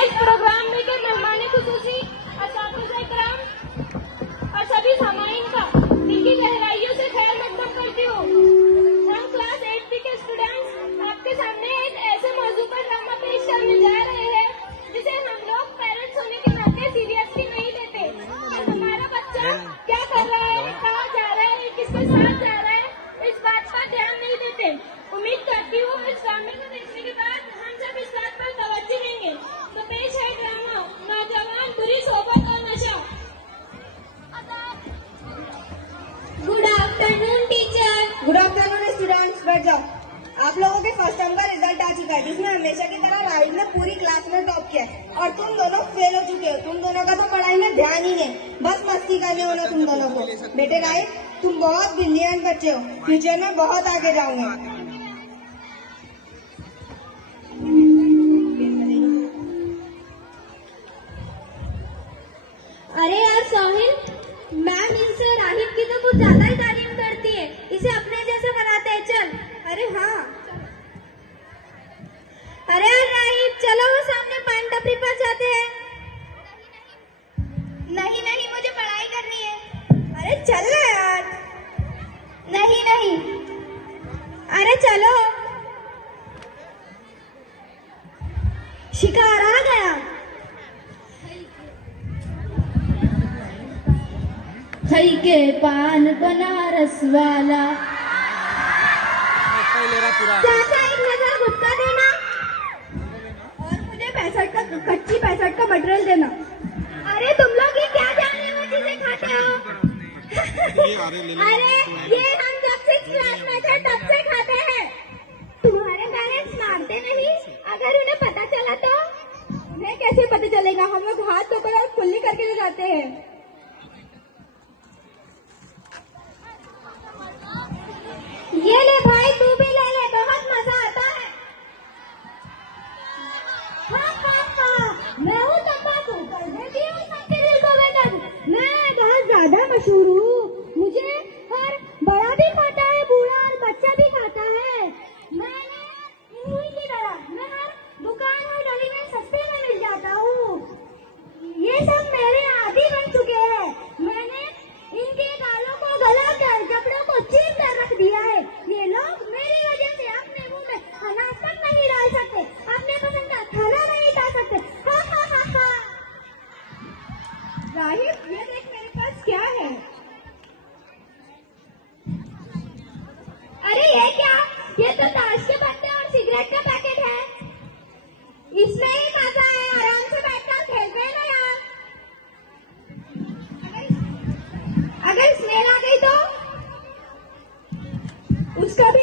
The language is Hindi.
इस प्रोग्राम में के मेहमान खुसूसी असातिज़ा-ए-किराम और सभी सामाईन का दिल की गहराइयों से खैर मकदम करती हूँ। हम क्लास 8B के स्टूडेंट्स आपके सामने एक ऐसे मौजू पर ड्रामा पेश करने जा रहे हैं जिसे हम लोग पेरेंट्स होने के नाते सीरियसली नहीं लेते। और हमारा बच्चा क्या कर रहा है, कहाँ जा रहा है, किसके साथ जा रहा है, इस बात पर ध्यान नहीं देते। उम्मीद करती हूँ इस ड्रामे को देखने के बाद हम सब इस बात पर तवज्जो देंगे। तो पेश है ड्रामा नौजवान, बुरी सोबत और नशा। Good afternoon teacher. Good afternoon students, बैठ जाओ। आप लोगों के फर्स्ट टर्म का रिजल्ट आ चुका है जिसमें हमेशा की तरह राहिल ने पूरी क्लास में टॉप किया है और तुम दोनों फेल हो चुके हो। तुम दोनों का तो पढ़ाई में ध्यान ही नहीं, बस मस्ती करने होना तुम दोनों को। बेटे राहिल, तुम बहुत ब्रिलियंट बच्चे हो, फ्यूचर में बहुत आगे जाओगे। अरे यार सोहिल, मैम इनसे राहिब की तो कुछ ज्यादा ही तारीफ करती है, इसे अपने जैसे बनाते हैं। चल। अरे हाँ, अरे यार राहिब, चलो वो सामने पान टपरी पर जाते हैं। नहीं नहीं, मुझे पढ़ाई करनी है। अरे चल ना यार। नहीं नहीं, अरे चलो। शिकार आ गया। खई के पान बनारस वाला। चाचा एक नजर गुटखा देना और मुझे 65 का कच्ची 65 का मटेरियल देना। अरे तुम लोग ये क्या जानने वो चीजें खाते हो? अरे ये हम जब 6th क्लास में थे तब से खाते हैं। तुम्हारे पेरेंट्स मारते नहीं? अगर उन्हें पता चला तो? उन्हें कैसे पता चलेगा? हम लोग हाथ धोकर और कुल्ली करके ले जाते हैं। ये ले भाई, तू भी ले ले, बहुत मजा आता है। हाँ हाँ हाँ, मैं हूँ तंबाकू, कर देती हूँ सबके दिल को बेदर्द। मैं बहुत ज्यादा मशहूर हूँ, मुझे हर बड़ा भी खाता है, बूढ़ा और बच्चा भी खाता है। मैंने इन्हीं की तरह मैं हर दुकान और गली में सस्ते में मिल जाता हूँ। ये सब मेरे आदी बन चुके हैं। मैंने इनके गालों को गलाकर कपड़ों को छीन कर रख दिया है। ये लोग मेरी वजह से अपने मुंह में अनाज तक नहीं डाल सकते, अपने पसंद का खाना नहीं खा सकते। हा हा हा हा। राहिब, ये देख मेरे पास क्या है। अरे ये क्या? ये तो ताश के पत्ते और सिगरेट का पैकेट है। इसमें ही मजा है, आराम से बैठकर खेलते हैं ना यार। अगर स्मेल आ गई तो उसका भी